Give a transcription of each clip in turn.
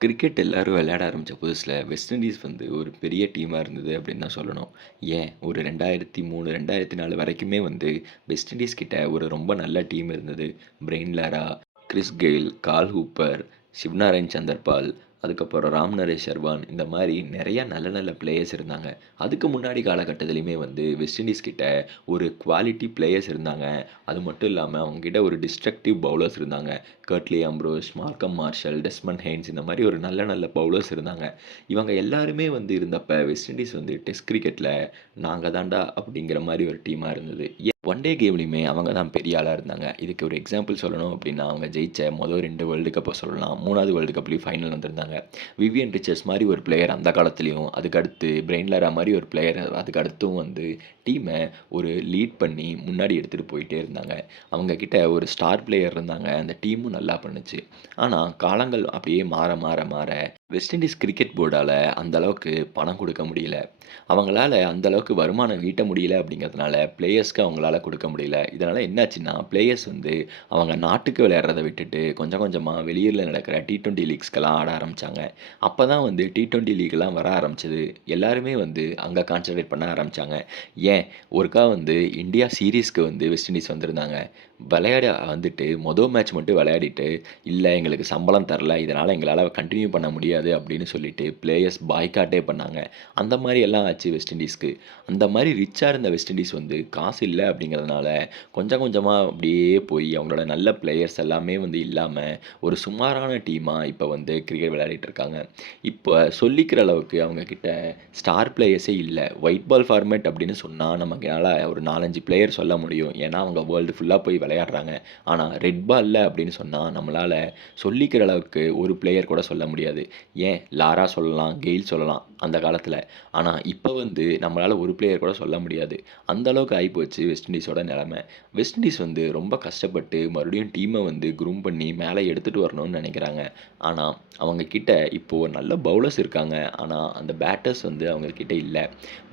Cricket எல்லாரும் விளையாட ஆரம்பிச்ச புதுசுல, வெஸ்ட் இண்டீஸ் வந்து ஒரு பெரிய டீமா இருந்தது அப்படின்னு தான் சொல்லணும். ஏன் ஒரு 2003, 2004 வரைக்குமே வந்து வெஸ்ட் இண்டீஸ் கிட்ட ஒரு ரொம்ப நல்ல டீம் இருந்தது. பிரெயின் லாரா, கிறிஸ் கெயில், கால் ஹூப்பர், சிவநாராயண் சந்தர்பால், அதுக்கப்புறம் ராம் நரேஷ் சர்வான் இந்த மாரி நெறைய நல்ல நல்ல பிளேயர்ஸ் இருந்தாங்க. அதுக்கு முன்னாடி காலகட்டத்திலயுமே வந்து வெஸ்ட் இண்டீஸ் கிட்ட ஒரு குவாலிட்டி பிளேயர்ஸ் இருந்தாங்க. அது மட்டும் இல்லாம அவங்க கிட்ட ஒரு டிஸ்ட்ரக்டிவ் பவுலர்ஸ் இருந்தாங்க. கர்ட்லி அம்ப்ரோஸ், மார்க்கம் மார்ஷல், டெஸ்மண்ட் ஹெய்ன்ஸ் இந்த மாரி ஒரு நல்ல நல்ல பவுலர்ஸ் இருந்தாங்க. இவங்க எல்லாருமே வந்து இருந்தப்ப வெஸ்ட் இண்டீஸ் வந்து டெஸ்ட் கிரிக்கெட்ல நாங்க தான்டா அப்படிங்கிற மாரி ஒரு டீமா இருந்தது. ஒன் டே கேம்லயுமே அவங்க தான் பெரிய ஆளா இருந்தாங்க. இதுக்கு ஒரு எக்ஸாம்பிள் சொல்லணும் அப்படின்னா, அவங்க ஜெயிச்ச மொத 2 வேர்ல்டு கப்ப சொல்லலாம். 3வது வேர்ல்டு கப்லயும் ஃபைனல் வந்திருந்தாங்க. விவியன் ரிச்சர்ஸ் மாரி ஒரு பிளேயர் அந்த காலத்திலயும், அதுக்கடுத்து பிரெயின் லாரா மாரி ஒரு பிளேயர் அதுக்கு அடுத்தும் வந்து டீம ஒரு லீட் பண்ணி முன்னாடி எடுத்துட்டு போயிட்டே இருந்தாங்க. அவங்க கிட்ட ஒரு ஸ்டார் பிளேயர் இருந்தாங்க. அந்த டீமும் நல்லா பண்ணுச்சு. ஆனா காலங்கள் அப்படியே மாற மாற மாற வெஸ்ட் இண்டீஸ் கிரிக்கெட் போர்டால அந்த அளவுக்கு பணம் குடுக்க முடியல. அவங்களால அந்த அளவுக்கு வருமானம் ஈட்ட முடியல அப்படிங்கிறதுனால, பிளேயர்ஸ்க்கு அவங்களால குடுக்க முடியல. இதனால என்னாச்சுன்னா, பிளேயர்ஸ் வந்து அவங்க நாட்டுக்கு விளையாடுறத விட்டுட்டு, கொஞ்சம் கொஞ்சமா வெளியூர்ல நடக்கிற T20 லீக்ஸ்க்கெல்லாம் ஆட ஆரம்பிச்சாங்க. அப்பதான் வந்து T20 லீக்லாம் வர ஆரம்பிச்சது. எல்லாருமே வந்து அங்க கான்சன்ட்ரேட் பண்ண ஆரம்பிச்சாங்க. ஏன் ஒருக்கா வந்து இந்தியா சீரிஸ்க்கு வந்து வெஸ்ட் இண்டீஸ் வந்திருந்தாங்க. விளையாட வந்துட்டு மேட்ச் மட்டும் விளையாடிட்டு, "இல்ல எங்களுக்கு சம்பளம் தரல. இதனால எங்களால கன்டின்யூ பண்ண முடியாது." அப்படின்னு சொல்லிட்டு பிளேயர்ஸ் பாய்காட்டே பண்ணாங்க. அந்த மாரி எல்லாம் ஆச்சு வெஸ்ட் இண்டீஸ்க்கு. அந்த மாரி ரிச்சா இருந்த வெஸ்ட் இண்டீஸ் வந்து காசு இல்ல அப்படிங்கிறதுனால, கொஞ்சம் கொஞ்சமா அப்படியே போய் அவங்களோட நல்ல பிளேயர்ஸ் எல்லாமே வந்து இல்லாம, ஒரு சுமாரான டீமா இப்ப வந்து கிரிக்கெட் விளையாடிட்டு இருக்காங்க. இப்ப சொல்லிக்கிற அளவுக்கு அவங்க கிட்ட ஸ்டார் பிளேயர்ஸே இல்ல. ஒயிட் பால் ஃபார்மேட் அப்படின்னு சொன்னா நமக்குனால ஒரு 4, 5 பிளேயர் சொல்ல முடியும். ஏன்னா அவங்க வேர்ல்டு ஃபுல்லா போய் விளையாடுறாங்க. ஆனா ரெட் பால்ல அப்படின்னு சொன்னா நம்மளால சொல்லிக்கிற அளவுக்கு ஒரு பிளேயர் கூட சொல்ல முடியாது. ஏன் லாரா சொல்லலாம், கெயில் சொல்லலாம் அந்த காலத்துல. ஆனா, இப்ப வந்து நம்மளால ஒரு பிளேயர் கூட சொல்ல முடியாது. அந்த அளவுக்கு ஆயிப்போச்சு வெஸ்ட் இண்டீஸோட நெலைமை. வெஸ்ட் இண்டீஸ் வந்து ரொம்ப கஷ்டப்பட்டு மறுபடியும் டீம வந்து க்ரூம் பண்ணி மேல எடுத்துட்டு வரணும்னு நெனைக்கிறாங்க. ஆனா, அவங்க கிட்ட இப்போ நல்ல பவுலர்ஸ் இருக்காங்க. ஆனா, அந்த பேட்டர்ஸ் வந்து அவங்க கிட்ட இல்ல.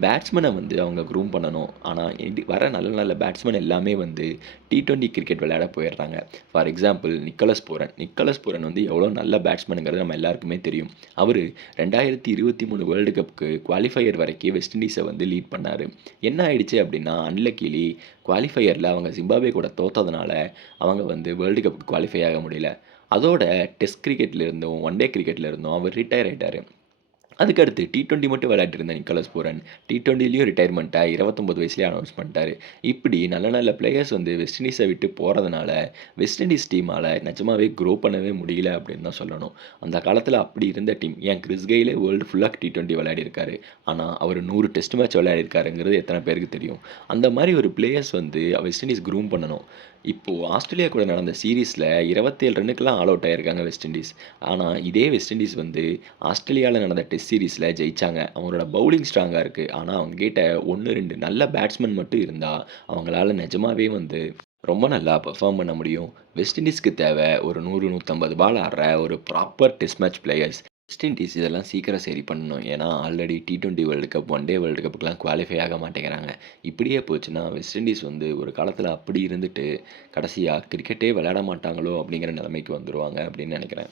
பேட்ஸ்மேன வந்து அவங்க க்ரூம் பண்ணணும். ஆனா, வர நல்ல நல்ல பேட்ஸ்மேன் எல்லாமே வந்து T20 கிரிக்கெட் விளையாட போயிடுறாங்க. For example Nicholas Pooran. Nicholas Pooran வந்து எவ்வளோ நல்ல பேட்ஸ்மேனுங்கிறது நம்ம எல்லாருக்குமே தெரியும். அவரு 2023 வேர்ல்டு கப்க்கு குவாலிஃபையர் வரைக்கும் வெஸ்ட் இண்டீஸை வந்து லீட் பண்ணாரு. என்ன ஆயிடுச்சு அப்படின்னா, அன்லக்கிலி குவாலிஃபையர்ல அவங்க ஜிம்பாப்வே கூட தோத்ததுனால, அவங்க வந்து வேர்ல்டு கப்புக்கு குவாலிஃபை ஆக முடியல. அதோட டெஸ்ட் கிரிக்கெட்ல இருந்தும், ஒன் டே கிரிக்கெட்ல இருந்தும் அவர் ரிட்டயர் ஆயிட்டாரு. அதுக்கடுத்து T20 மட்டும் விளையாடிட்டு இருந்த நிக்கோலஸ் பூரன், T20லயும் ரிட்டயர்மெண்ட்டா 29 வயசுலயே அனவுன்ஸ் பண்ணிட்டாரு. இப்படி நல்ல நல்ல பிளேயர்ஸ் வந்து வெஸ்ட் இண்டீஸ விட்டு போறதுனால, வெஸ்ட் இண்டீஸ் டீமால நிஜமாவே க்ரோ பண்ணவே முடியல அப்படின்னு தான் சொல்லணும். அந்த காலத்தில அப்படி இருந்த டீம். ஏன் கிறிஸ் கெயிலே வேர்ல்டு ஃபுல்லா T20 விளையாடியிருக்காரு. ஆனா, அவரு 100 டெஸ்ட் மேட்ச் விளையாடியிருக்காருங்கிறது எத்தன பேருக்கு தெரியும்? அந்த மாரி ஒரு பிளேயர்ஸ் வந்து வெஸ்ட் இண்டீஸ் க்ரூம் பண்ணணும். இப்போ ஆஸ்திரேலியா கூட நடந்த சீரிஸ்ல 27 ரன்னுக்கெல்லாம் ஆல் அவுட் ஆயிருக்காங்க வெஸ்ட் இண்டீஸ். ஆனா, இதே வெஸ்ட் இண்டீஸ் வந்து ஆஸ்திரேலியால நடந்த டெஸ்ட் சீரிஸ்ல ஜெயிச்சாங்க. அவங்களோட பவுலிங் ஸ்ட்ராங்கா இருக்கு. ஆனா, அவங்க கிட்ட 1, 2 நல்ல பேட்ஸ்மேன் மட்டும் இருந்தா, அவங்களால நிஜமாவே வந்து ரொம்ப நல்லா பெர்ஃபார்ம் பண்ண முடியும். வெஸ்ட் இண்டீஸ்க்கு தேவை ஒரு 100, 150 பால் ஆடுற ஒரு proper test match players. West Indies இதெல்லாம் சீக்கிரம் சரி பண்ணணும். ஏன்னா, already T20 world cup, one day world கப்புக்குலாம் குவாலிஃபை ஆக மாட்டேங்கிறாங்க. இப்படியே போச்சுன்னா, வெஸ்ட் இண்டீஸ் வந்து ஒரு காலத்தில அப்படி இருந்துட்டு, கடைசியா கிரிக்கெட்டே விளையாட மாட்டாங்களோ! அப்படிங்கிற நிலைமைக்கு வந்துருவாங்க அப்படின்னு நெனைக்கிறேன்.